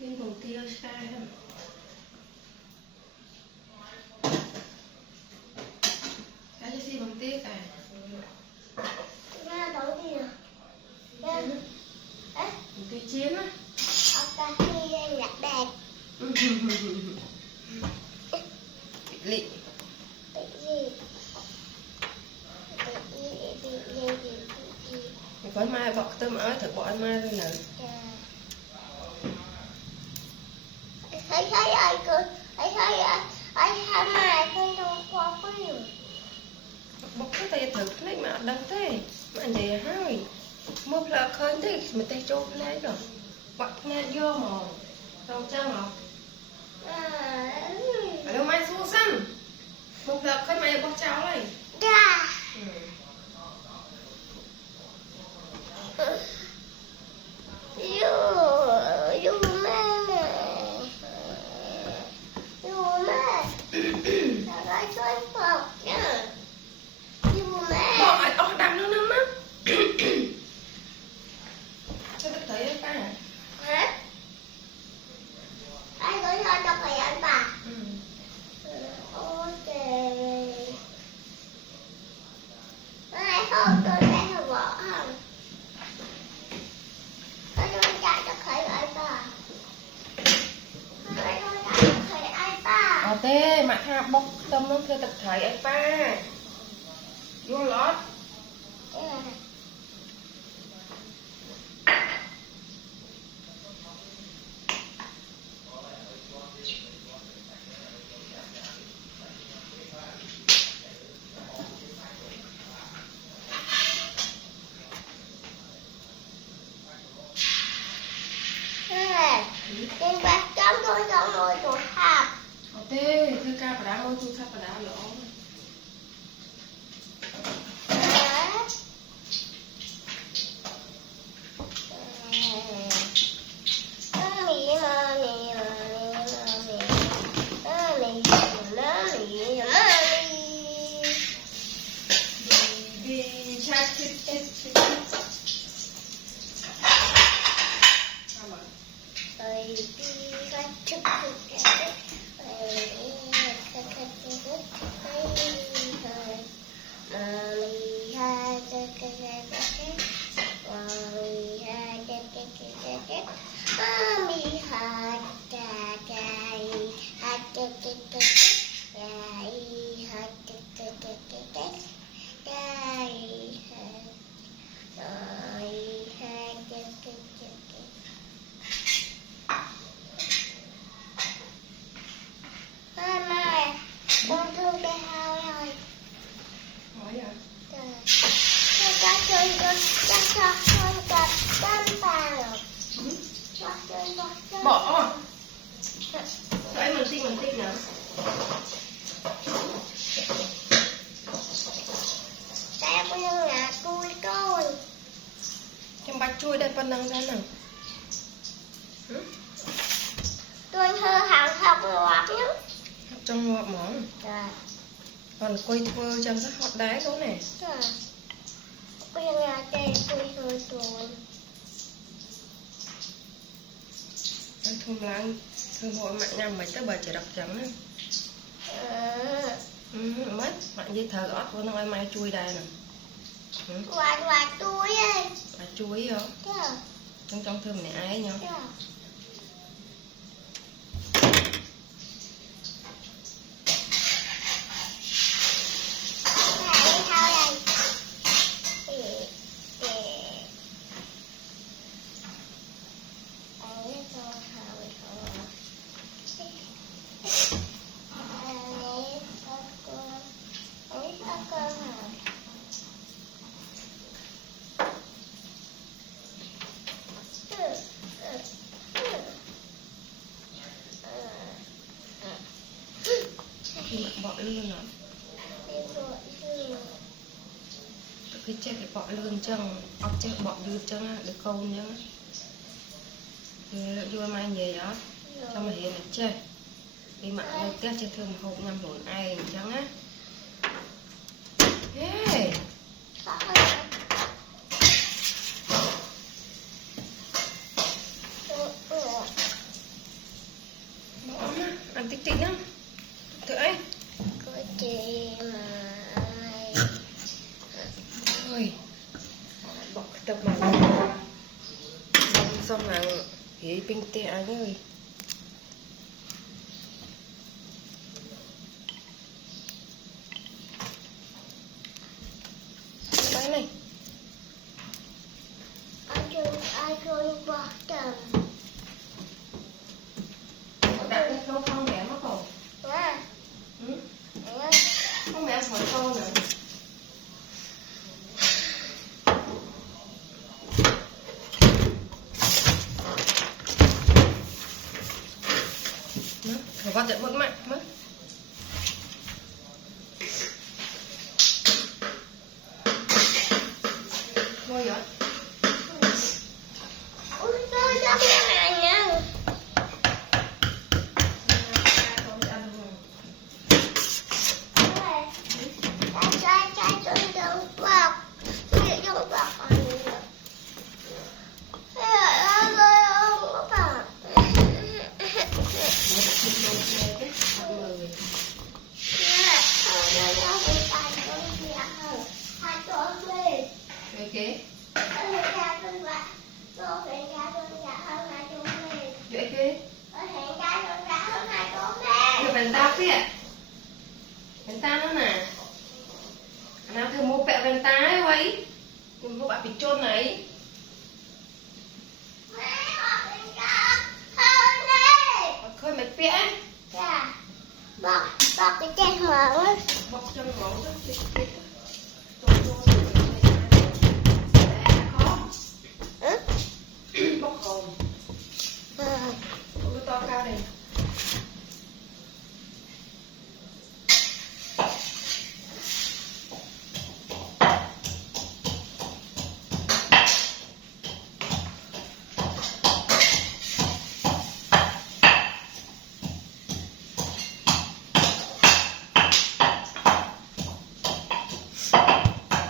Viên hồng tiêu sai không? Cái gì hồng tiêu cả? Ra đâu đi à? Hồng tiêu chiến á. Ông ta đi nhặt đẹp. Bị lị. Bị gì? Mày có mai bọc tôm ớt thử bỏ ăn mai thôi nè. Thấy ai cười, thấy hai mai con không qua có nhiều. Bọc cái tay thử lấy mà đăng thế. Mà anh vậy hai. Mưa là khơi thế mà tay trộn lấy rồi. Bọc nghe vô mà. Đâu chăng hả? Ở đâu mai xuống xanh. Mưa là khơi mày bọc cháu này. Dạ. Bỏ ai ớt đằng nữa nè má. Sao tôi thấy ba? Hả? Ai nói cho tao phải ăn bà? Ok. Ai không tôi sẽ bỏ không? Tôi chạy cho khởi ai bà? Tôi chạy cho khởi ai bà? Ở tê mà tha bọc tâm nó thưa tập thấy anh ba. Vô lót. Trên bát chấm tôi trong ngồi chỗ hạp. Ở tê thưa ca bà đá ngôi chú thắp bà đá lỗ. Con thương bé hao rồi. Hỏi vậy? Con chơi con cặp cam bà rồi. Bỏ. Đấy mình tin nữa. Tại con là cui con. Trong bạch chui đây con nâng ra nào. Tôi thơ hàng học ngọt nhá. Trong ngọt món. Dạ. Còn quay thơ trong rất hot đá chỗ này. Dạ. Tôi là chơi cui thơ rồi. Ăn thơm láng. Thơm hội mạnh nhằm mấy tới bờ chỉ đọc trắng á. Mất. Mạnh với thờ gót của nó ai mai chui đây nè. Quả túi ấy. Bà chui hả? Dạ. Trong thơm này ai nhá. Dạ. Bỏ lươn hả? Cái chết cái bỏ lươn chân. Ốc chết bỏ lươn chân á. Được câu nhá. Rồi vô mai về đó. Cho mà hiện là chơi. Đi mạng lên tết chơi thương hộp ngâm hồn ai chẳng á. Hey. ăn tích tích nhá. Thử ấy. Có chị mà ai Ôi. Bọc tập mà. Xong mà ghế bình tệ anh ơi. Cái này. ai không bỏ tầm. Đặt cái câu con mẹ mất rồi. Nè. Ừ? Con mẹ hỏi con nữa. Phải bắt giận mất mạnh mất. Ngồi vậy? Ui tôi ra cái này nha. Vậy kế được bánh tao kìa. Bánh tao nó nè. Nào thử mua bẹ bánh tao ấy. Đừng có bạn bị trôn này. Khơi mệt bẹ. Bọc cái chân mở. Bọc chân máu rất tích tích. Bóc hồn. Bóc cái to cao này.